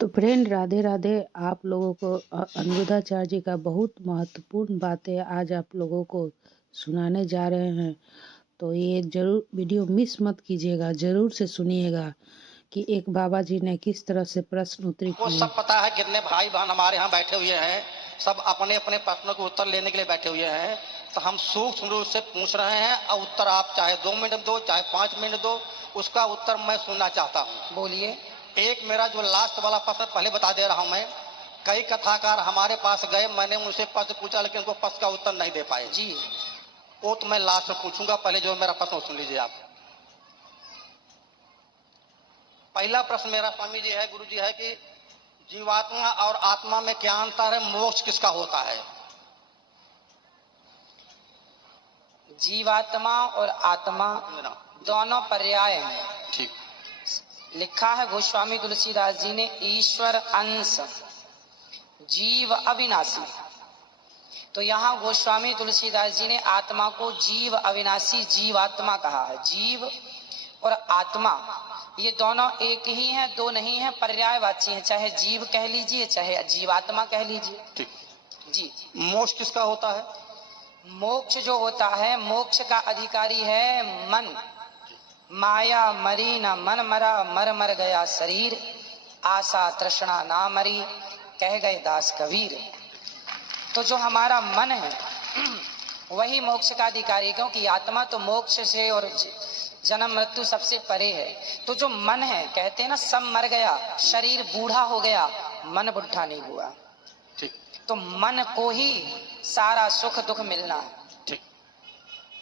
तो फ्रेंड राधे राधे। आप लोगों को अनिरुद्धाचार्य जी का बहुत महत्वपूर्ण बातें आज आप लोगों को सुनाने जा रहे हैं। तो ये जरूर वीडियो मिस मत कीजिएगा, जरूर से सुनिएगा कि एक बाबा जी ने किस तरह से प्रश्न उत्तरी वो किए। सब पता है कितने भाई बहन हमारे यहाँ बैठे हुए हैं, सब अपने अपने प्रश्नों के उत्तर लेने के लिए बैठे हुए हैं। तो हम सूक्ष्म रूप से पूछ रहे हैं और उत्तर आप चाहे 2 मिनट दो चाहे 5 मिनट दो, उसका उत्तर मैं सुनना चाहता हूँ। बोलिए। एक मेरा जो लास्ट वाला प्रश्न पहले बता दे रहा हूँ मैं। कई कथाकार हमारे पास गए, मैंने उनसे प्रश्न पूछा लेकिन उनको प्रश्न का उत्तर नहीं दे पाए जी। वो तो मैं लास्ट में पूछूंगा, पहले जो मेरा प्रश्न सुन लीजिए आप। पहला प्रश्न मेरा स्वामी जी है, गुरु जी है कि जीवात्मा और आत्मा में क्या अंतर है, मोक्ष किसका होता है? जीवात्मा और आत्मा दोनों पर्याय हैं। ठीक लिखा है गोस्वामी तुलसीदास जी ने, ईश्वर अंश जीव अविनाशी। तो यहाँ गोस्वामी तुलसीदास जी ने आत्मा को जीव अविनाशी जीवात्मा कहा है। जीव और आत्मा ये दोनों एक ही हैं, दो नहीं है, पर्यायवाची हैं। चाहे जीव कह लीजिए चाहे जीवात्मा कह लीजिए। ठीक जी। मोक्ष किसका होता है? मोक्ष जो होता है, मोक्ष का अधिकारी है मन। माया मरी न मन मरा, मर मर गया शरीर, आशा तृष्णा ना मरी, कह गए दास कबीर। तो जो हमारा मन है वही मोक्ष का अधिकारी, क्योंकि आत्मा तो मोक्ष से और जन्म मृत्यु सबसे परे है। तो जो मन है, कहते हैं ना सब मर गया, शरीर बूढ़ा हो गया, मन बुढ़ा नहीं हुआ। ठीक। तो मन को ही सारा सुख दुख मिलना है। ठीक।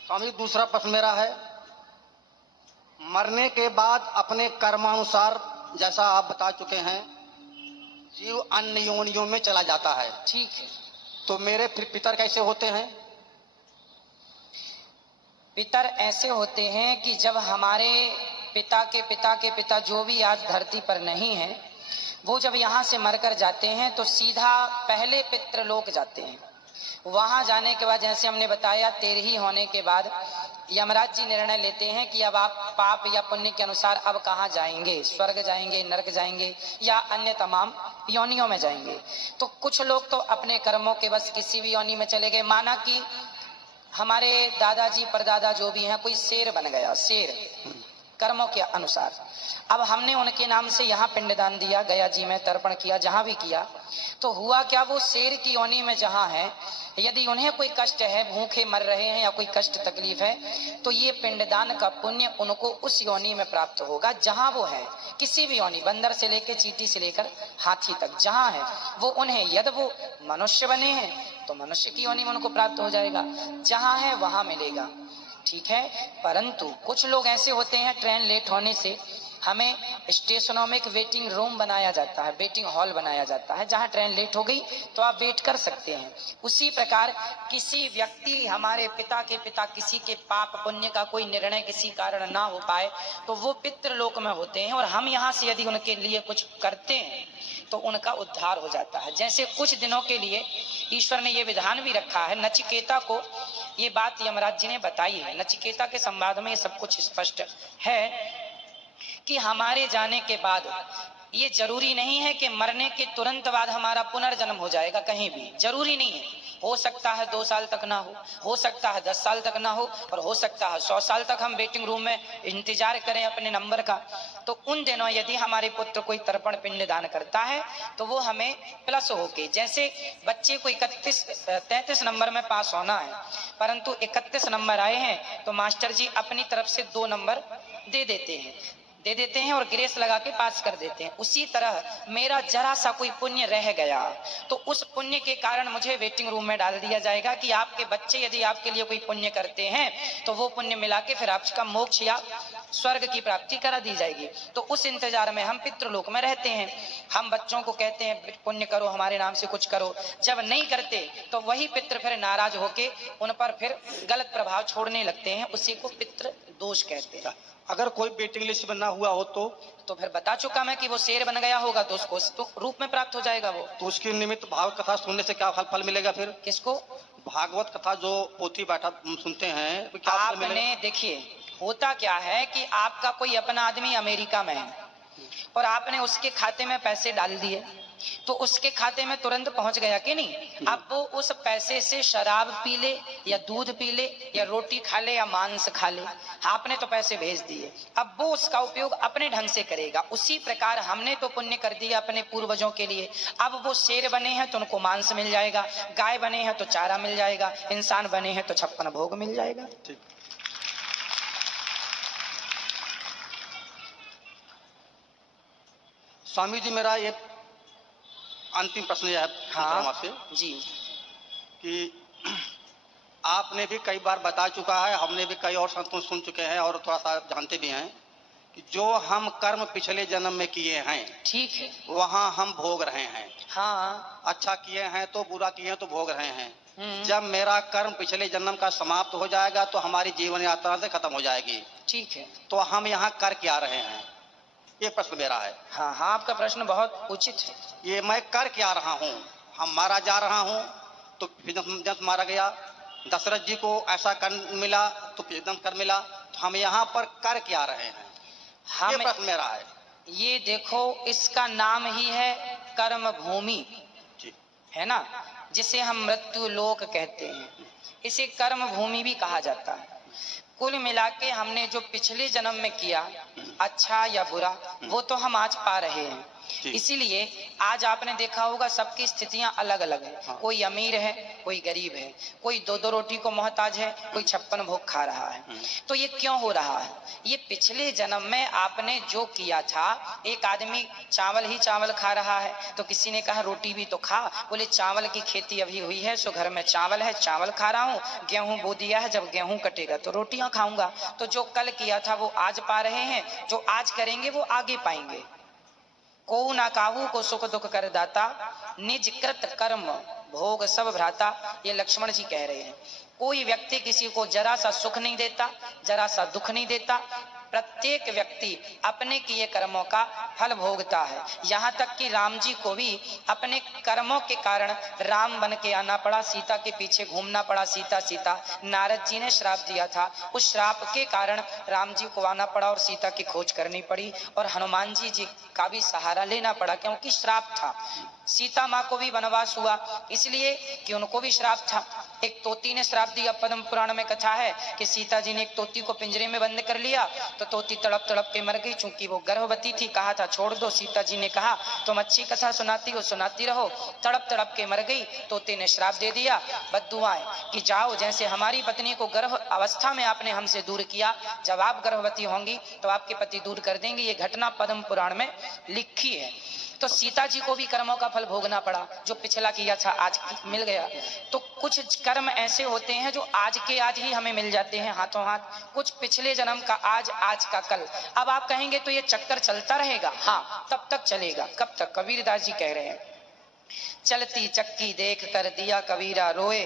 स्वामी दूसरा प्रश्न मेरा है, मरने के बाद अपने कर्मानुसार, जैसा आप बता चुके हैं, जीव अन्य योनियों में चला जाता है। ठीक है। तो मेरे फिर पितर कैसे होते हैं? पितर ऐसे होते हैं कि जब हमारे पिता के पिता के पिता जो भी आज धरती पर नहीं है, वो जब यहाँ से मरकर जाते हैं तो सीधा पहले पितृलोक जाते हैं। वहां जाने के बाद, जैसे हमने बताया, 13 होने के बाद यमराज जी निर्णय लेते हैं कि अब आप पाप या पुण्य के अनुसार अब कहाँ जाएंगे, स्वर्ग जाएंगे, नरक जाएंगे या अन्य तमाम योनियों में जाएंगे। तो कुछ लोग तो अपने कर्मों के बस किसी भी योनि में चले गए। माना कि हमारे दादाजी परदादा जो भी हैं, कोई शेर बन गया, शेर कर्मों के अनुसार। अब हमने उनके नाम से यहाँ पिंडदान दिया, गया जी में तर्पण किया, जहां भी किया, तो हुआ क्या, वो शेर की योनि में जहां है, यदि उन्हें कोई कष्ट है, भूखे मर रहे हैं या कोई कष्ट तकलीफ है, तो ये पिंडदान का पुण्य उनको उस योनि में प्राप्त होगा जहां वो है। किसी भी योनि, बंदर से लेकर चींटी से लेकर हाथी तक जहां है वो उन्हें, यदि वो मनुष्य बने हैं तो मनुष्य की योनि में उनको प्राप्त हो जाएगा, जहां है वहां मिलेगा। ठीक है। परंतु कुछ लोग ऐसे होते हैं, ट्रेन लेट होने से हमें स्टेशनों में एक वेटिंग रूम बनाया जाता है, वेटिंग हॉल बनाया जाता है, जहां ट्रेन लेट हो गई तो आप वेट कर सकते हैं। उसी प्रकार किसी व्यक्ति, हमारे पिता के पिता, किसी के पाप पुण्य का कोई निर्णय किसी कारण ना हो पाए तो वो पितृलोक में होते हैं, और हम यहाँ से यदि उनके लिए कुछ करते हैं तो उनका उद्धार हो जाता है। जैसे कुछ दिनों के लिए ईश्वर ने ये विधान भी रखा है, नचिकेता को ये बात यमराज जी ने बताई है। नचिकेता के संवाद में ये सब कुछ स्पष्ट है कि हमारे जाने के बाद ये जरूरी नहीं है कि मरने के तुरंत बाद हमारा पुनर्जन्म हो जाएगा, कहीं भी जरूरी नहीं है। हो सकता है 2 साल तक ना हो सकता है 10 साल तक ना हो, और हो सकता है 100 साल तक हम वेटिंग रूम में इंतजार करें अपने नंबर का। तो उन दिनों यदि हमारे पुत्र कोई तर्पण पिंड दान करता है तो वो हमें प्लस होके, जैसे बच्चे को 33 नंबर में पास होना है, परंतु 31 नंबर आए हैं तो मास्टर जी अपनी तरफ से 2 नंबर दे देते हैं और ग्रेस लगा के पास कर देते हैं। उसी तरह मेरा जरा सा कोई पुण्य रह गया तो उस पुण्य के कारण मुझे वेटिंग रूम में डाल दिया जाएगा कि आपके बच्चे यदि आपके लिए कोई पुण्य करते हैं तो वो पुण्य मिला के फिर आपका मोक्ष या स्वर्ग की प्राप्ति करा दी जाएगी। तो उस इंतजार में हम पितृलोक में रहते हैं। हम बच्चों को कहते हैं पुण्य करो, हमारे नाम से कुछ करो। जब नहीं करते तो वही पितृ फिर नाराज होके उन पर फिर गलत प्रभाव छोड़ने लगते हैं, उसी को पितृ दोष कहते हैं। अगर कोई वेटिंग लिस्ट में ना हुआ हो तो फिर बता चुका मैं कि वो शेर बन गया होगा तो उसको तो रूप में प्राप्त हो जाएगा वो। तो उसके निमित्त भागवत कथा सुनने से क्या फल मिलेगा? फिर किसको? भागवत कथा जो पोथी बैठा सुनते हैं, क्या आपने देखिए, होता क्या है कि आपका कोई अपना आदमी अमेरिका में है, और आपने उसके खाते में पैसे डाल दिए, तो उसके खाते में तुरंत पहुंच गया कि नहीं? अब वो उस पैसे से शराब पी ले या दूध पी ले या रोटी खा ले या मांस खा ले, आपने तो पैसे भेज दिए, अब वो उसका उपयोग अपने ढंग से करेगा। उसी प्रकार हमने तो पुण्य कर दिया अपने पूर्वजों के लिए, अब वो शेर बने हैं तो उनको मांस मिल जाएगा, गाय बने हैं तो चारा मिल जाएगा, इंसान बने हैं तो 56 भोग मिल जाएगा। स्वामी जी, मेरा ये अंतिम प्रश्न यह है आपसे जी कि आपने भी कई बार बता चुका है, हमने भी कई और संतों सुन चुके हैं और थोड़ा सा जानते भी हैं कि जो हम कर्म पिछले जन्म में किए हैं, ठीक है, वहां हम भोग रहे हैं। हाँ, अच्छा किए हैं तो बुरा किए हैं तो भोग रहे हैं। जब मेरा कर्म पिछले जन्म का समाप्त हो जाएगा तो हमारी जीवन यात्रा से खत्म हो जाएगी, ठीक है, तो हम यहाँ कर क्या रहे हैं, ये प्रश्न मेरा है। हाँ हाँ, आपका प्रश्न बहुत उचित है। ये मैं कर क्या रहा हूँ? हम मारा जा रहा हूँ तो जब मारा गया, दशरथ जी को ऐसा कर मिला तो एकदम कर मिला, तो हम यहाँ पर कर क्या रहे हैं, ये प्रश्न मेरा है। ये देखो, इसका नाम ही है कर्म भूमि, है ना, जिसे हम मृत्यु लोक कहते हैं, इसे कर्म भूमि भी कहा जाता है। कुल मिला के हमने जो पिछले जन्म में किया, अच्छा या बुरा, वो तो हम आज पा रहे हैं। इसीलिए आज आपने देखा होगा सबकी स्थितियां अलग अलग है। हाँ। कोई अमीर है, कोई गरीब है, कोई 2-2 रोटी को मोहताज है, कोई 56 भोग खा रहा है। तो ये क्यों हो रहा है? ये पिछले जन्म में आपने जो किया था। एक आदमी चावल ही चावल खा रहा है, तो किसी ने कहा रोटी भी तो खा, बोले चावल की खेती अभी हुई है सो घर में चावल है, चावल खा रहा हूँ, गेहूं बो दिया है, जब गेहूं कटेगा तो रोटियां खाऊंगा। तो जो कल किया था वो आज पा रहे हैं, जो आज करेंगे वो आगे पाएंगे। को ना काहू को सुख दुख कर दाता, निज कृत कर्म भोग सब भ्राता, ये लक्ष्मण जी कह रहे हैं। कोई व्यक्ति किसी को जरा सा सुख नहीं देता, जरा सा दुख नहीं देता, प्रत्येक व्यक्ति अपने किए कर्मों का फल भोगता है। यहाँ तक कि राम जी को भी अपने कर्मों के कारण राम बन के आना पड़ा, सीता के पीछे घूमना पड़ा, सीता सीता। नारद जी ने श्राप दिया था, उस श्राप के कारण राम जी को आना पड़ा और सीता की खोज करनी पड़ी, और हनुमान जी का भी सहारा लेना पड़ा, क्योंकि श्राप था। सीता माँ को भी वनवास हुआ इसलिए कि उनको भी श्राप था। एक तोती ने श्राप दिया, पद्म पुराण में कथा है कि सीता जी ने एक तोती को पिंजरे में बंद कर लिया, तो तोती तड़प तड़प के मर गई। चूंकि वो गर्भवती थी, कहा था छोड़ दो, सीता जी ने कहा तुम अच्छी कथा सुनाती हो, सुनाती रहो। तड़प तड़प के मर गई। तोते ने श्राप दे दिया, बद्दुआएं कि जाओ, जैसे हमारी पत्नी को गर्भ अवस्था में आपने हमसे दूर किया, जब आप गर्भवती होंगी तो आपके पति दूर कर देंगे। ये घटना पद्म पुराण में लिखी है। तो सीता जी को भी कर्मों का फल भोगना पड़ा, जो पिछला किया था आज मिल गया। तो कुछ कर्म ऐसे होते हैं जो आज के आज ही हमें मिल जाते हैं हाथों हाथ, कुछ पिछले जन्म का आज, आज का कल। अब आप कहेंगे तो ये चक्कर चलता रहेगा? हाँ, तब तक चलेगा। कब तक? कबीरदास जी कह रहे हैं, चलती चक्की देख कर दिया कबीरा रोए,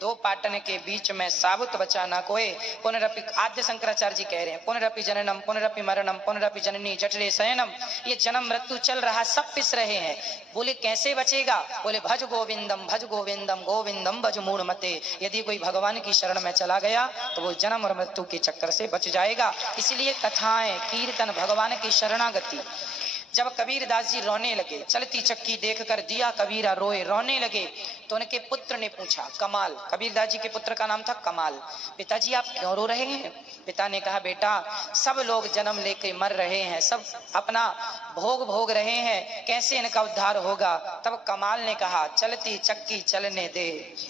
दो पाटन के बीच में साबुत बचा ना कोई। पुनरपि, आद्य शंकराचार्य जी कह रहे हैं, पुनरपि जननम पुनरपि मरणम पुनरपि जननी जठरे शयनम। ये जन्म मृत्यु चल रहा, सब पिस रहे हैं। बोले कैसे बचेगा? बोले भज गोविंदम गोविंदम भज मूढ़ मते। यदि कोई भगवान की शरण में चला गया तो वो जन्म और मृत्यु के चक्कर से बच जाएगा। इसलिए कथाएं, कीर्तन, भगवान की शरणागति। जब कबीरदास जी रोने लगे, चलती चक्की देखकर दिया कबीरा रोए, रोने लगे, तो उनके पुत्र ने पूछा, कमाल, कबीरदास जी के पुत्र का नाम था कमाल, पिताजी आप क्यों रो रहे हैं? पिता ने कहा, बेटा सब लोग जन्म लेके मर रहे हैं, सब अपना भोग भोग रहे हैं, कैसे इनका उद्धार होगा? तब कमाल ने कहा, चलती चक्की चलने दे,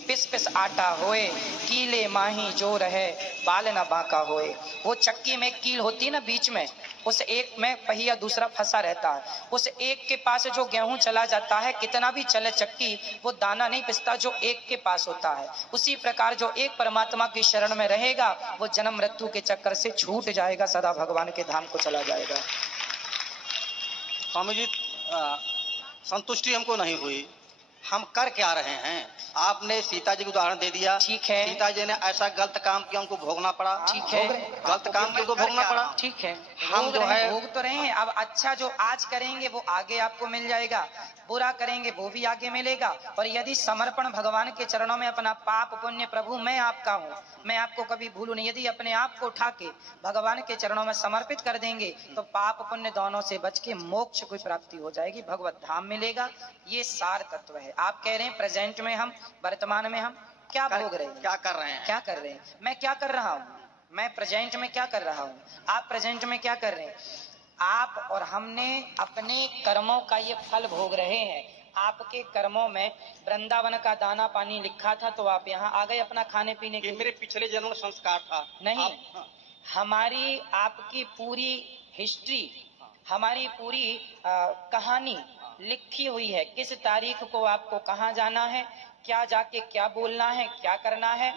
पिस पिस आटा होए, कीले माही जो रहे, बाल न बांका होए। वो चक्की में कील होती ना बीच में, उस एक में पहिया दूसरा फंसा रहता है, उस एक के पास जो गेहूं चला जाता है, कितना भी चले चक्की, वो दाना नहीं पिसता जो एक के पास होता है। उसी प्रकार जो एक परमात्मा की शरण में रहेगा वो जन्म मृत्यु के चक्कर से छूट जाएगा, सदा भगवान के धाम को चला जाएगा। स्वामी जी, संतुष्टि हमको नहीं हुई। हम कर क्या रहे हैं? आपने सीता जी का उदाहरण दे दिया। ठीक है। सीता जी ने ऐसा गलत काम किया, उनको भोगना पड़ा। ठीक है। गलत काम किया तो भोगना पड़ा। ठीक है। हम जो है भोग तो रहे हैं। अब अच्छा जो आज करेंगे वो आगे आपको मिल जाएगा, बुरा करेंगे वो भी आगे मिलेगा। और यदि समर्पण भगवान के चरणों में अपना पाप पुण्य, प्रभु मैं आपका हूँ, मैं आपको कभी भूलूं नहीं, यदि अपने आप को उठा के भगवान के चरणों में समर्पित कर देंगे तो पाप पुण्य दोनों से बच के मोक्ष की प्राप्ति हो जाएगी, भगवत धाम मिलेगा। ये सार तत्व है। आप कह रहे हैं प्रेजेंट में हम, वर्तमान में हम क्या भोग रहे हैं, क्या कर रहे हैं? क्या कर रहे हैं? मैं क्या कर रहा हूँ? मैं प्रेजेंट में क्या कर रहा हूँ? आप प्रेजेंट में क्या कर रहे हैं? आप और हमने अपने कर्मों का ये फल भोग रहे हैं। आपके कर्मों में वृंदावन का दाना पानी लिखा था तो आप यहाँ आ गए अपना खाने पीने के। मेरे पिछले जन्म में संस्कार था। नहीं, हमारी आपकी पूरी हिस्ट्री, हमारी पूरी कहानी लिखी हुई है। किस तारीख को आपको कहाँ जाना है, क्या जाके क्या बोलना है, क्या करना है,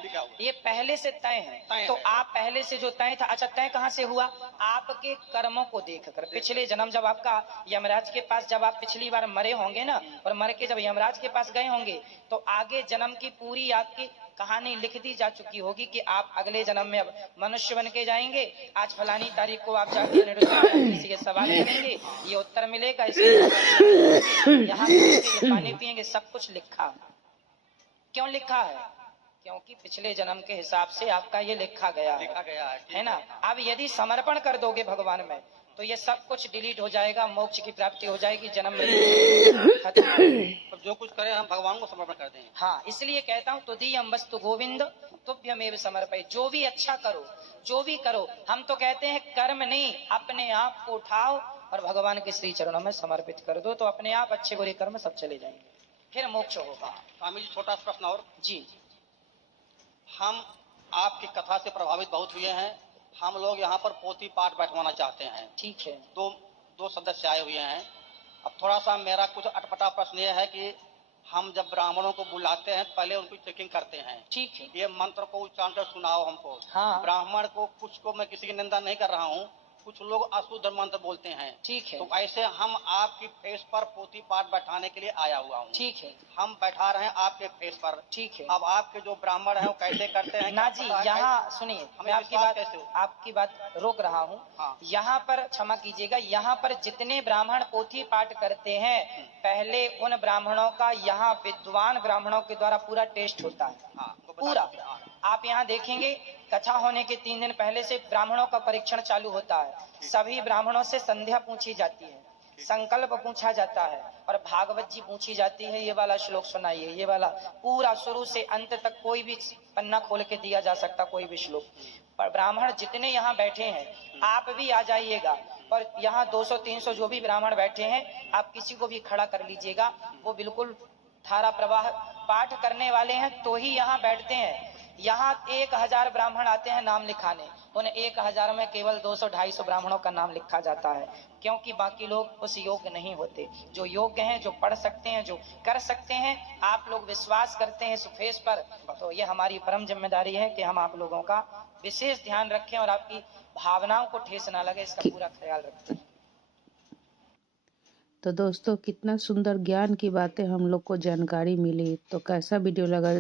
ये पहले से तय है। तो आप पहले से जो तय था, अच्छा तय कहाँ से हुआ? आपके कर्मों को देखकर। पिछले जन्म जब आपका यमराज के पास, जब आप पिछली बार मरे होंगे ना, और मर के जब यमराज के पास गए होंगे तो आगे जन्म की पूरी आपकी कहानी लिख दी जा चुकी होगी कि आप अगले जन्म में अब मनुष्य बन के जाएंगे, आज फलानी तारीख को आप जाके से ये सवाल करेंगे, ये उत्तर मिलेगा, यहाँ ये पानी पिएंगे, सब कुछ लिखा। क्यों लिखा है? क्योंकि पिछले जन्म के हिसाब से आपका ये लिखा गया है ना। अब यदि समर्पण कर दोगे भगवान में तो ये सब कुछ डिलीट हो जाएगा, मोक्ष की प्राप्ति हो जाएगी, जन्म में खत्म। तो जो कुछ करें हम भगवान को समर्पण कर दें। हाँ, इसलिए कहता हूँ तुदीयम वस्तु गोविंद तुभ्यमेव समर्पय। जो भी अच्छा करो, जो भी करो, हम तो कहते हैं कर्म नहीं, अपने आप को उठाओ और भगवान के श्री चरणों में समर्पित कर दो, तो अपने आप अच्छे बुरे कर्म सब चले जाएंगे, फिर मोक्ष होगा। स्वामी जी छोटा सा प्रश्न और जी। हम आपकी कथा से प्रभावित बहुत हुए हैं। हम लोग यहाँ पर पोथी पाठ बैठवाना चाहते हैं। ठीक है। दो सदस्य आए हुए हैं। अब थोड़ा सा मेरा कुछ अटपटा प्रश्न ये है कि हम जब ब्राह्मणों को बुलाते हैं पहले उनकी चेकिंग करते हैं। ठीक है। ये मंत्र को उच्चारण कर सुनाओ हमको। हाँ। ब्राह्मण को, कुछ को, मैं किसी की निंदा नहीं कर रहा हूँ, कुछ लोग अशुद्ध मंत्र बोलते हैं। ठीक है। तो ऐसे हम आपकी फेस पर पोथी पाठ बैठाने के लिए आया हुआ हूँ। ठीक है। हम बैठा रहे हैं आपके फेस पर। ठीक है। अब आपके जो ब्राह्मण हैं वो कैसे करते हैं? ना जी, यहाँ सुनिए, मैं आपकी बात रोक रहा हूँ। हाँ। यहाँ पर क्षमा कीजिएगा, यहाँ पर जितने ब्राह्मण पोथी पाठ करते हैं पहले उन ब्राह्मणों का यहाँ विद्वान ब्राह्मणों के द्वारा पूरा टेस्ट होता है। हाँ, पूरा। आप यहाँ देखेंगे कथा होने के 3 दिन पहले से ब्राह्मणों का परीक्षण चालू होता है। सभी ब्राह्मणों से संध्या पूछी जाती है, संकल्प पूछा जाता है और भागवत जी पूछी जाती है। ये वाला श्लोक सुनाइए, ये वाला पूरा शुरू से अंत तक कोई भी पन्ना खोल के दिया जा सकता, कोई भी श्लोक। पर ब्राह्मण जितने यहाँ बैठे हैं आप भी आ जाइएगा, और यहाँ 200-300 जो भी ब्राह्मण बैठे हैं आप किसी को भी खड़ा कर लीजिएगा। वो बिल्कुल धारा प्रवाह पाठ करने वाले हैं तो ही यहाँ बैठते हैं। यहाँ 1000 ब्राह्मण आते हैं नाम लिखाने, उन 1000 में केवल 200-250 ब्राह्मणों का नाम लिखा जाता है, क्योंकि बाकी लोग उस योग्य नहीं होते। जो योग्य हैं, जो पढ़ सकते हैं, जो कर सकते हैं, आप लोग विश्वास करते हैं इस फेस पर, तो ये हमारी परम जिम्मेदारी है कि हम आप लोगों का विशेष ध्यान रखें और आपकी भावनाओं को ठेस ना लगे, इसका पूरा ख्याल रखें। तो दोस्तों, कितना सुंदर ज्ञान की बातें हम लोग को जानकारी मिली। तो कैसा वीडियो लगा?